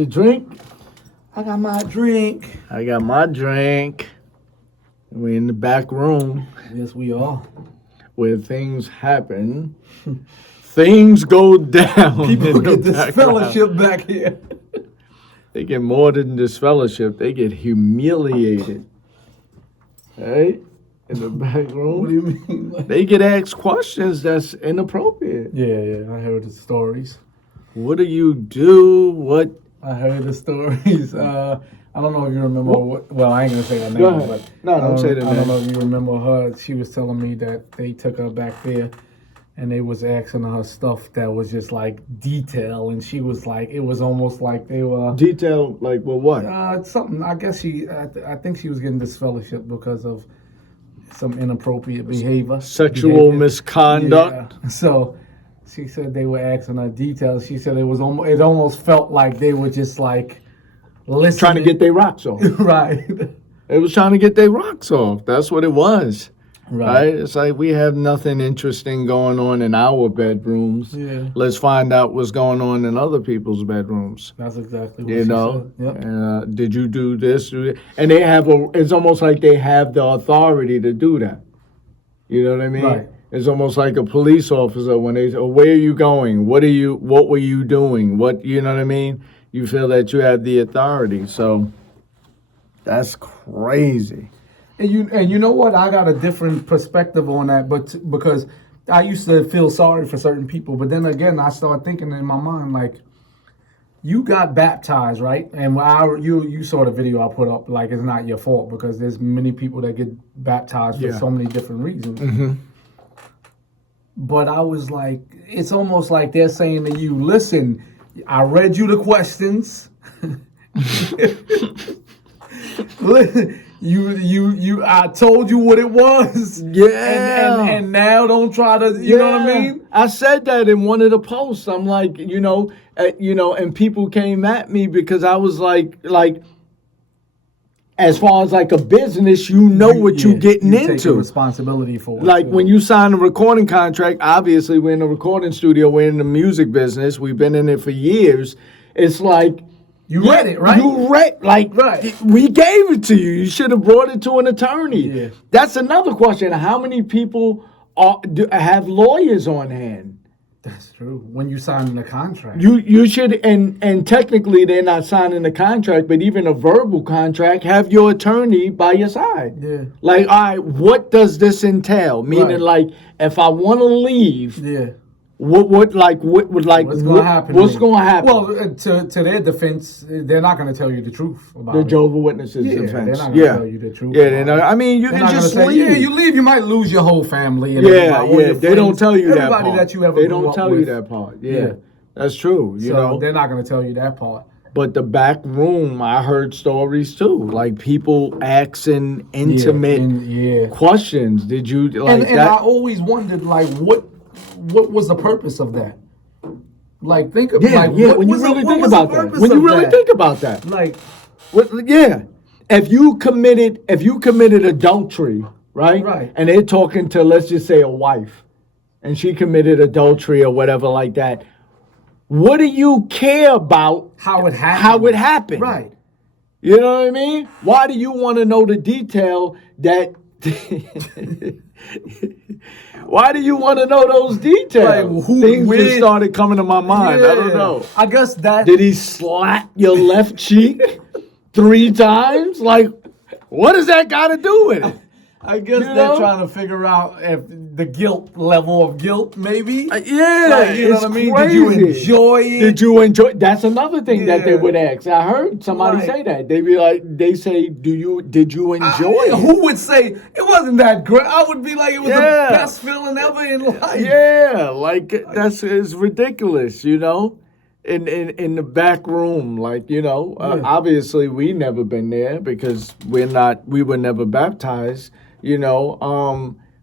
your drink? I got my drink. I got my drink. We're in the back room Yes, we are. where things happen. Things go down. People get this fellowship back here. They get more than disfellowship. They get humiliated. Right? In the back room. What do you mean? They get asked questions that's inappropriate. Yeah, I heard the stories. What do you do? What? I heard the stories. I don't know if you remember. Well, I ain't gonna say her Go name, ahead. but No, don't say the I don't name. know if you remember her. She was telling me that they took her back there, and they was asking her stuff that was just like detail, and she was like, it was almost like they were Detail, like, well, what? something. I guess I think she was getting disfellowship because of some inappropriate behavior, Sexual misconduct. Yeah. So she said they were asking her details. She said it almost felt like they were just like listening. Trying to get their rocks off. Right. It was trying to get their rocks off. That's what it was. Right. It's like we have nothing interesting going on in our bedrooms. Yeah. Let's find out what's going on in other people's bedrooms. That's exactly what You she know, said. Yep. and did you do this? And they have it's almost like they have the authority to do that. You know what I mean? Right. It's almost like a police officer when they say, oh, where are you going? What were you doing? What, you know what I mean? You feel that you have the authority. So that's crazy. And you know what? I got a different perspective on that, but because I used to feel sorry for certain people, but then again, I started thinking in my mind like, you got baptized, right? And you saw the video I put up. Like, it's not your fault because there's many people that get baptized for so many different reasons. Mm-hmm. But I was like, it's almost like they're saying to you, listen, I read you the questions. I told you what it was. Yeah. And now don't try to, you know what I mean? I said that in one of the posts. I'm like, and people came at me because I was like, as far as like a business, what you're getting take into. Responsibility for it. Like when you sign a recording contract, obviously we're in a recording studio, we're in the music business, we've been in it for years. It's like, you read it, right? You read, right. We gave it to you. You should have brought it to an attorney. Yeah. That's another question. How many people have lawyers on hand? That's true. When you sign the contract. You should, and technically they're not signing the contract, but even a verbal contract, have your attorney by your side. Yeah. Like, all right, what does this entail? Meaning, like, if I want to leave, what's going to happen? What's going to happen? Well, to their defense, they're not going to tell you the truth about the it. Jehovah's Witnesses defense. They're not going to tell you the truth. Yeah, they're not, I mean, you can just leave. Yeah, you leave, you might lose your whole family. And They don't tell you that part. Everybody that you ever They grew don't up tell with. you that part. Yeah, that's true. You know, they're not going to tell you that part. But the back room, I heard stories too, like people asking intimate questions. Did you like and that? I always wondered, like, what was the purpose of that? Like, think of when you really think about that. When you really think about that, like, if you committed adultery, right, and they're talking to, let's just say, a wife, and she committed adultery or whatever like that. What do you care about how it happened? Right. You know what I mean? Why do you want to know the detail that... Why do you want to know those details? Like, Things just started coming to my mind. I don't know. I guess that... Did he slap your left cheek 3 times? Like, what does that got to do with it? I guess they're trying to figure out if the level of guilt, maybe. You know what I mean? Crazy. Did you enjoy it? Did you enjoy? That's another thing that they would ask. I heard somebody say that. They say, did you enjoy it? Who would say it wasn't that great? I would be like, it was the best feeling ever in life. Yeah, like it's ridiculous, you know. In the back room, obviously we never been there because we were never baptized,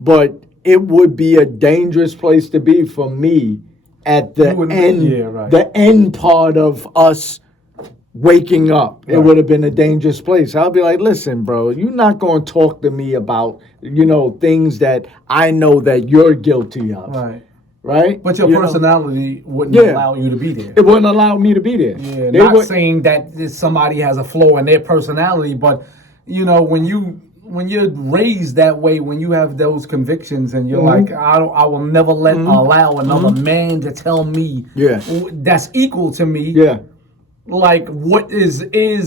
but it would be a dangerous place to be for me at the end, the end part of us waking up. It would have been a dangerous place. I'll be like, listen, bro, you're not going to talk to me about, things that I know that you're guilty of. Right. right? But your You know? personality wouldn't Yeah. allow you to be there. It wouldn't allow me to be there. Yeah, They not would- saying that somebody has a flaw in their personality, but you know, when you're raised that way, when you have those convictions, and you're like, I will never allow another man to tell me Yeah. that's equal to me. Yeah. Like what is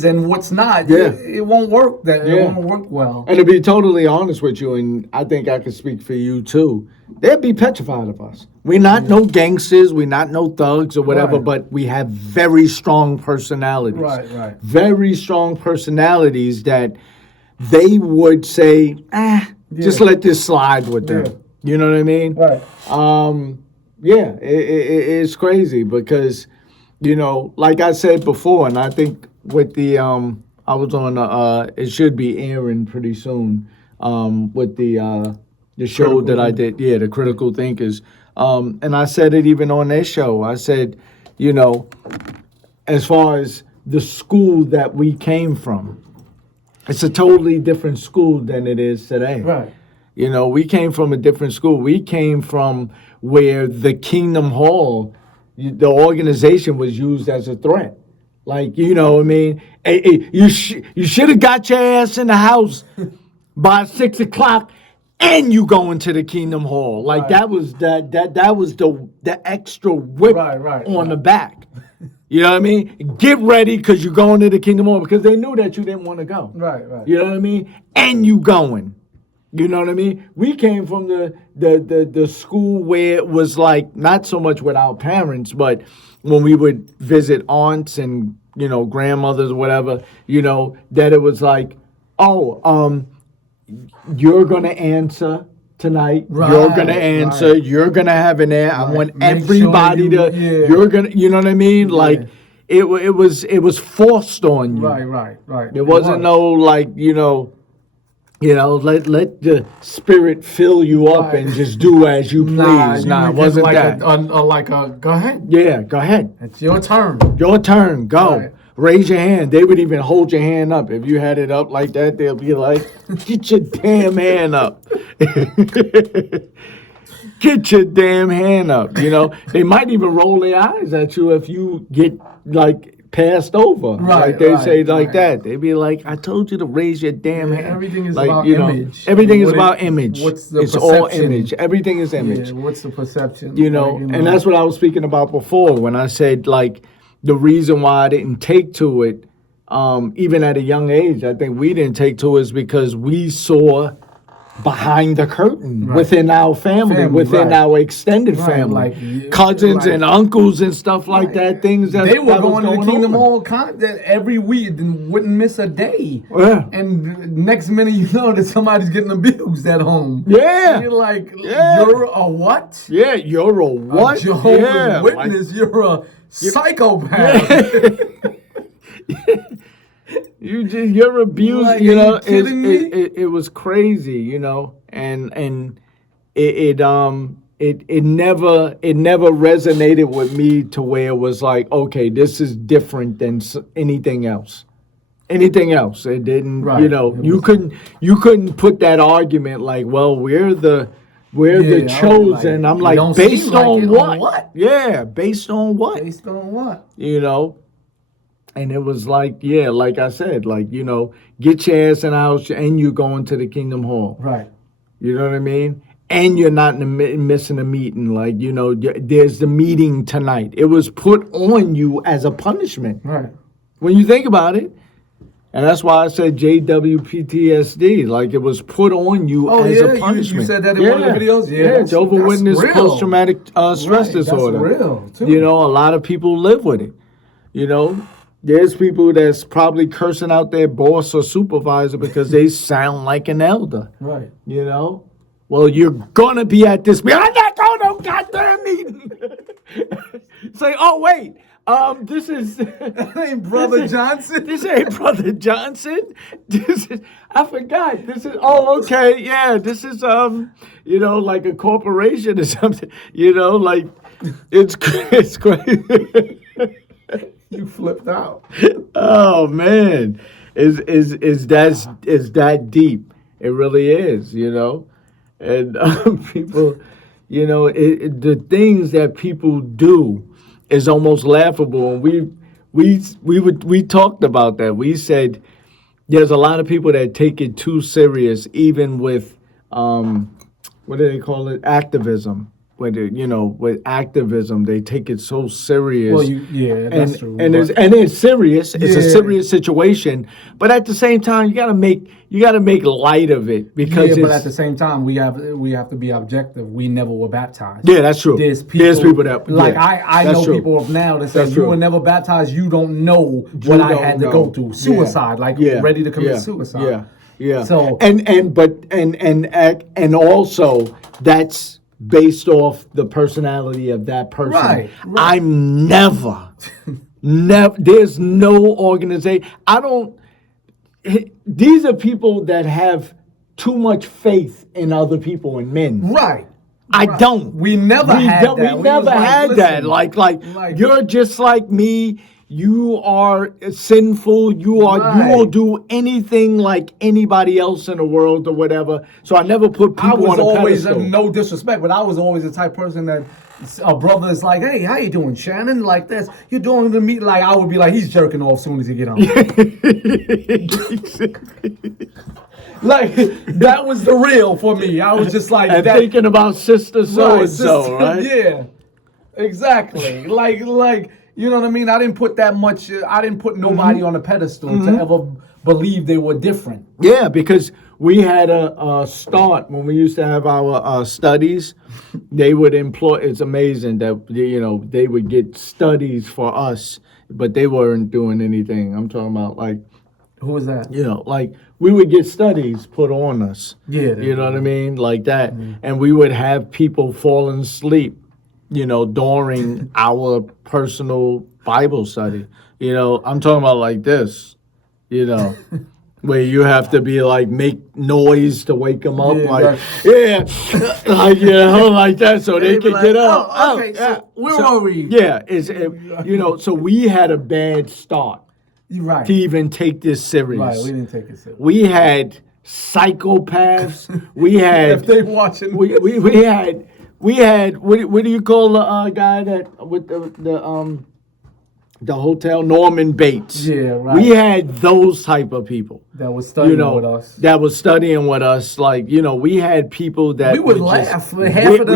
and what's not. Yeah. It won't work. It Yeah. won't work well. And to be totally honest with you, and I think I can speak for you too, they'd be petrified of us. We're not no gangsters, we're not no thugs or whatever, Right. but we have very strong personalities. Right. Very strong personalities that they would say, just let this slide with them. Yeah. You know what I mean? Right. It's crazy because, you know, like I said before, and I think with the I was on it should be airing pretty soon with the show that I did, the Critical Thinkers, and I said it even on their show. I said, you know, as far as the school that we came from, it's a totally different school than it is today. Right. You know, we came from a different school. We came from where the Kingdom Hall, the organization was used as a threat. Like, you know what I mean? Hey, you should have got your ass in the house by 6 o'clock and you going to the Kingdom Hall. Like, that was that was the extra whip on the back. You know what I mean? Get ready because you're going to the Kingdom Hall, because they knew that you didn't want to go. Right. You know what I mean? And you going. You know what I mean? We came from the school where it was like, not so much with our parents, but when we would visit aunts and, you know, grandmothers or whatever, you know, that it was like, you're going to answer tonight. You're going to answer. You're going to have an air. I want everybody you're going to, you know what I mean? Like, it was forced on you. Right. There wasn't no, like, you know, let the spirit fill you up and just do as you please. Nah, it wasn't like that. Go ahead. Yeah, go ahead. It's your turn. Your turn. Go. Right. Raise your hand. They would even hold your hand up. If you had it up like that, they'll be like, get your damn hand up. Get your damn hand up. You know, they might even roll their eyes at you if you get, like, passed over. Like they say like that. They be like, I told you to raise your damn hand. Everything is like, about you know, image. Everything is about image. What's the it's perception? all image. Everything is image. Yeah, what's the perception? You know, and that's what I was speaking about before when I said, like, the reason why I didn't take to it, even at a young age, I think we didn't take to it is because we saw behind the curtain within our family within our extended family, like cousins and uncles and stuff like that. Things that they were that going was to the Kingdom on. Hall every week and wouldn't miss a day. Yeah. And next minute you know that somebody's getting abused at home. Yeah. And you're like, you're a what? Yeah, you're a what? A Jehovah's Witness. Like, you're a psychopath. You're abused. Like, you know, are you kidding me? It was crazy. You know, and it never resonated with me to where it was like, okay, this is different than anything else. Anything else, it didn't. You know, you couldn't put that argument like, well, we're the chosen. Like, I'm like, based on what? Yeah, based on what? Based on what? You know. And it was like, yeah, like I said, like, you know, get your ass in the house and you're going to the Kingdom Hall. Right. You know what I mean? And you're not missing a meeting. Like, you know, there's the meeting tonight. It was put on you as a punishment. Right. When you think about it. And that's why I said JWPTSD. Like, it was put on you as a punishment. You said that in one of the videos? Yeah, Jehovah's Witness post-traumatic stress disorder. That's real, too. You know, a lot of people live with it. You know? There's people that's probably cursing out their boss or supervisor because they sound like an elder. Right. You know? Well, you're going to be at this meeting. I'm not going to no goddamn meeting. Say, oh, wait. This is... That ain't Brother Johnson. This ain't Brother Johnson. This is... I forgot. This is... Oh, okay. Yeah, this is, you know, like a corporation or something. You know, like... It's crazy. You flipped out. Oh man, is that deep? It really is, you know. And people, You know, the things that people do is almost laughable. And we talked about that. We said there's a lot of people that take it too serious, even with what do they call it? Activism. With activism, they take it so serious. Well, that's true. And it's serious. It's a serious situation. But at the same time, you gotta make light of it because. Yeah, but at the same time, we have to be objective. We never were baptized. Yeah, that's true. There's people that like yeah, I know true. people of now that say That's you true. were never baptized. You don't know what I had to go through. Suicide, ready to commit suicide. Yeah. So and also that's based off the personality of that person. Right. I'm never. There's no organization. These are people that have too much faith in other people and men. Right. I don't. We never had that. We never had that. Like, You're just like me. You are sinful. You will do anything like anybody else in the world or whatever. So I never put people on a pedestal. No disrespect, but I was always the type of person that a brother is like, "Hey, how you doing, Shannon?" Like this. You're doing to me like I would be like, he's jerking off as soon as he get on. Like that was the real for me. I was just like and that. Thinking about sister so and so, right? Yeah, exactly. Like you know what I mean? I didn't put that much. I didn't put nobody on a pedestal to ever believe they were different. Yeah, because we had a start when we used to have our studies. They would employ. It's amazing that they would get studies for us, but they weren't doing anything. I'm talking about like. Who was that? Like we would get studies put on us. Yeah. You know what I mean? Like that. And we would have people falling asleep, during our personal Bible study. I'm talking about like this, where you have to be like, make noise to wake them up. Like that so they can get up. Oh, okay. So where are we? Yeah. So we had a bad start. Right. To even take this serious. Right, we didn't take it serious. We had psychopaths. We had. If they watching, we had. What do you call the guy that with the hotel, Norman Bates? Yeah, right. We had those type of people that was studying with us. That was studying with us. Like we had people that we would laugh. We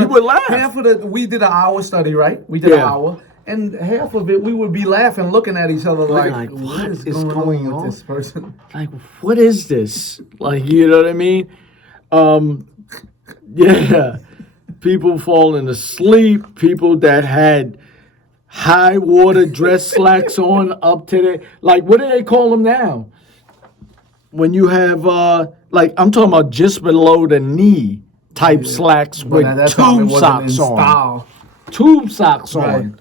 would laugh. We did an hour study, right? We did an hour. And half of it, we would be laughing, looking at each other like what is going on with this person? Like, what is this? Like, you know what I mean? Yeah. People falling asleep, people that had high water dress slacks on up to the, like, what do they call them now? When you have, I'm talking about just below the knee type slacks with tube socks on. Tube socks on.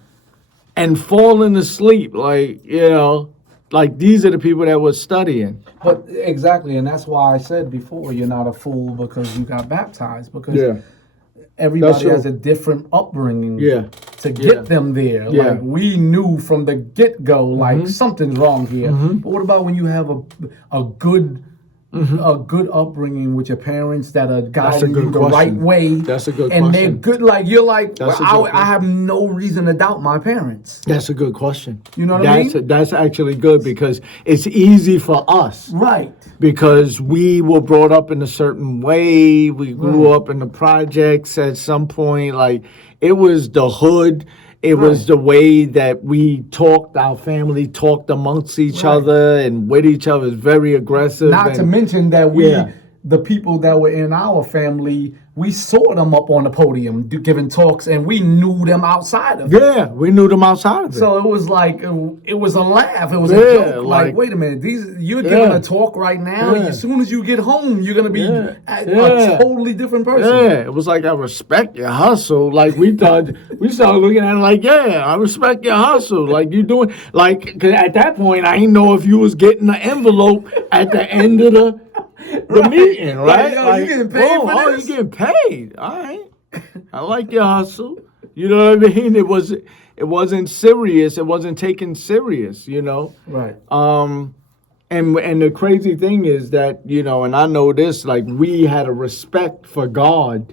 And falling asleep, like these are the people that were studying. But exactly, and that's why I said before, you're not a fool because you got baptized. Because everybody has a different upbringing to get them there. Yeah. Like we knew from the get-go, like something's wrong here. But what about when you have a good upbringing with your parents that are guiding you the right way? That's a good and question. They're good. Like you're like, I have no reason to doubt my parents. That's a good question. You know what I mean? That's actually good because it's easy for us. Right. Because we were brought up in a certain way. We grew up in the projects at some point. Like it was the hood. It was the way that we talked, our family talked amongst each other and with each other. It's very aggressive. Not to mention that the people that were in our family, we saw them up on the podium giving talks, and we knew them outside of it. Yeah, we knew them outside of it. So it was like, it was a laugh. It was a joke. Like, wait a minute, you're giving a talk right now. As soon as you get home, you're going to be a totally different person. Yeah, it was like, I respect your hustle. Like, we started looking at it like, I respect your hustle. Like, you doing, like, 'cause at that point, I didn't know if you was getting the envelope at the end of the meeting, right? Like, you getting paid for this? You getting paid. All right. I like your hustle. You know what I mean? It wasn't serious. It wasn't taken serious, Right. And the crazy thing is that, and I know this, like we had a respect for God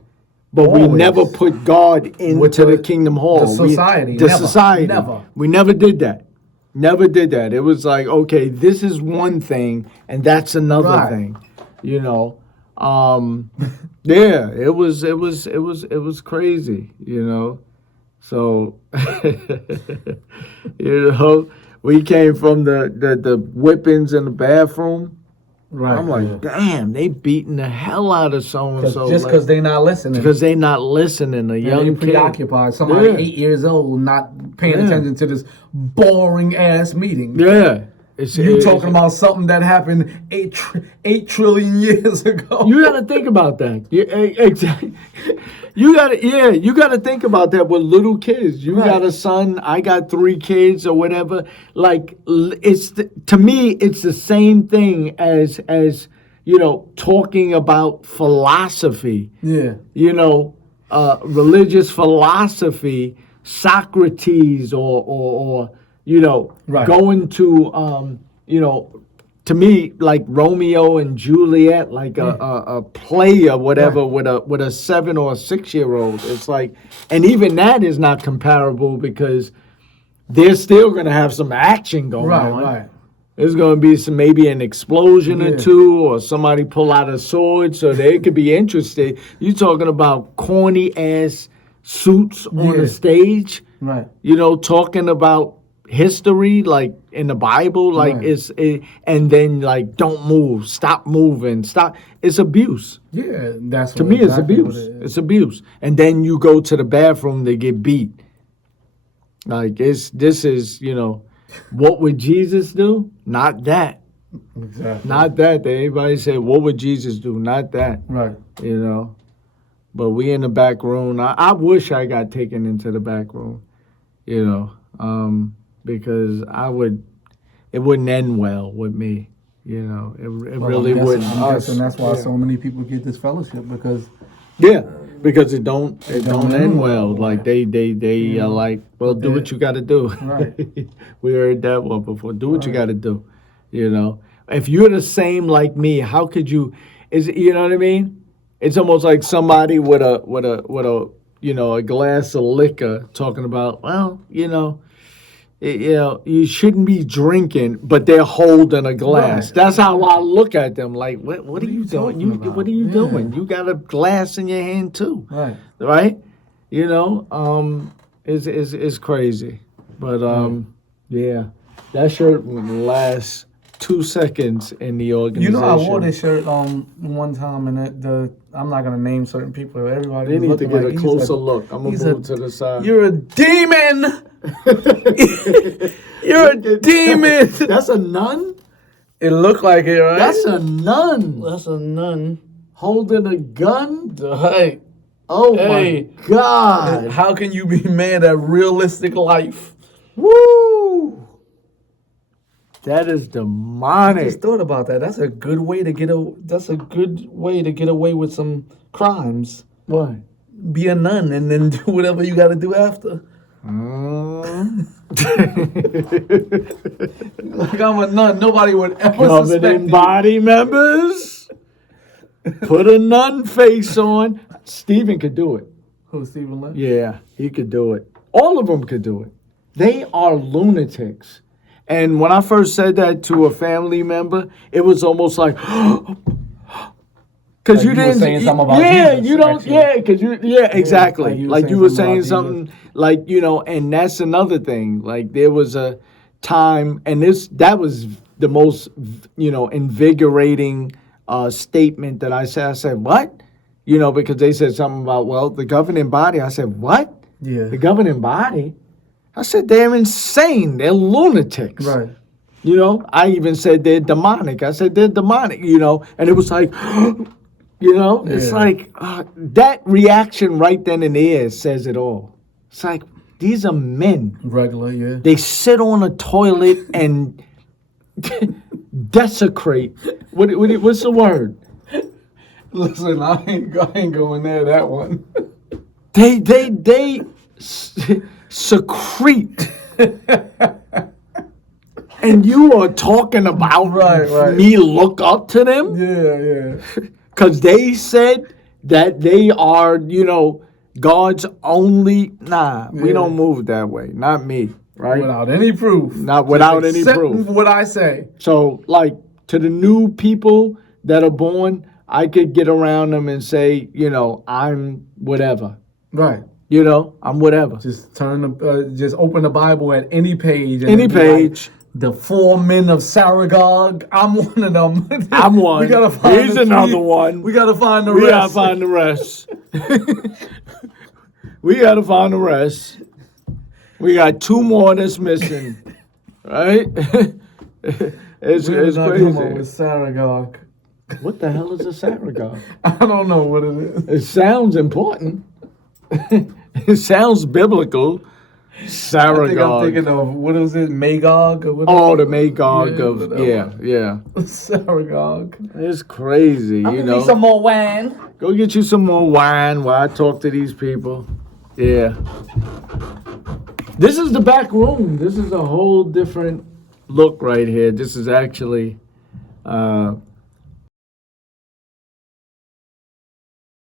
but we Always. never put God into the Kingdom Hall. The society. The Never. society. Never. We never did that. Never did that. It was like, okay, this is one thing, and that's another Right. thing. You know, yeah, it was crazy. You know, so you know, we came from the whippings in the bathroom. Right. I'm like, damn, they beating the hell out of so and so. Just because they not listening. Because they not listening. A young They're kid. preoccupied. Somebody Yeah. 8 years old not paying attention to this boring ass meeting. Yeah. You talking about something that happened 8 trillion years ago. You got to think about that. Exactly. You got to think about that with little kids. You got a son, I got 3 kids or whatever. Like, to me, it's the same thing as you know, talking about philosophy. Yeah. You know, religious philosophy, Socrates or you know, going to you know, to me, like Romeo and Juliet, like a play or whatever with a 7 or 6 year old. It's like, and even that is not comparable because they're still going to have some action going on. Right. There's going to be maybe an explosion or two, or somebody pull out a sword, so they could be interested. You're talking about corny ass suits on the stage, right? You know, talking about history, like in the Bible, like and then like don't move, stop moving, stop. It's abuse. Yeah, that's to me. It's abuse. It's abuse. And then you go to the bathroom, they get beat. Like this is, you know, what would Jesus do? Not that. Exactly. Not that. Everybody say, what would Jesus do? Not that. Right. You know. But we in the back room. I wish I got taken into the back room. You know. Because it wouldn't end well with me, you know. It really wouldn't. I'm guessing that's why so many people get this fellowship because because it don't end well. Like they are like, well, do what you got to do. Right. We heard that one before. Do what you got to do. You know, if you're the same like me, how could you? You know what I mean? It's almost like somebody with a you know, a glass of liquor talking about, well, you know, you shouldn't be drinking, but they're holding a glass. Right. That's how I look at them. Like, what are you doing? What are you doing? You got a glass in your hand too, right? You know, it's crazy, but yeah, that shirt would last 2 seconds in the organization. You know, I wore this shirt one time, and I'm not gonna name certain people. Everybody they need to get a closer look. I'm gonna move to the side. You're a demon. You're a demon. That's a nun? It looked like it, right? That's a nun. That's a nun. Holding a gun? Right. Oh my God. How can you be mad at realistic life? Woo! That is demonic. I just thought about that. That's a good way to get away with some crimes. What? Be a nun and then do whatever you got to do after. Like I'm a nun. Nobody would ever Covered suspect in body members. Put a nun face on. Stephen could do it. Who, Stephen Lynch? Yeah, he could do it. All of them could do it. They are lunatics. And when I first said that to a family member, it was almost like, because you didn't saying something about Jesus, you don't, actually. because exactly. Like you were saying something like, you know, and that's another thing. Like there was a time, and that was the most, you know, invigorating statement that I said. I said, what? You know, because they said something about, well, the governing body. I said, what? Yeah. The governing body? I said, they're insane. They're lunatics. Right. You know, I even said they're demonic. I said, they're demonic, you know, and it was like, you know, it's like that reaction right then and there says it all. It's like, these are men. Regular, yeah. They sit on a toilet and desecrate. What's the word? Listen, I ain't going there, that one. They secrete. And you are talking about me look up to them? Yeah. Because they said that they are, God's only. Nah, we Yeah. don't move that way. Not me, right? Without any proof. Not without Just any accept proof. what I say. So, like, to the new people that are born, I could get around them and say, I'm whatever. Right. I'm whatever. Just just open the Bible at any page. And Any it'd be like, page. the 4 men of Saragog. I'm one of them. I'm one. We gotta find He's the another three- one. We gotta find the We gotta rest. find the rest. We gotta find the rest. We got 2 more that's missing. Right? It's We're not come up crazy. with Saragog. What the hell is a Saragog? I don't know what it is. It sounds important. It sounds biblical. I think I'm Saragog. thinking of, what is it, Magog? Or what Oh, is the it? Magog Yeah, of whatever. yeah. Saragog. It's crazy, more wine. Go get you some more wine while I talk to these people. Yeah. This is the back room. This is a whole different look right here. This is actually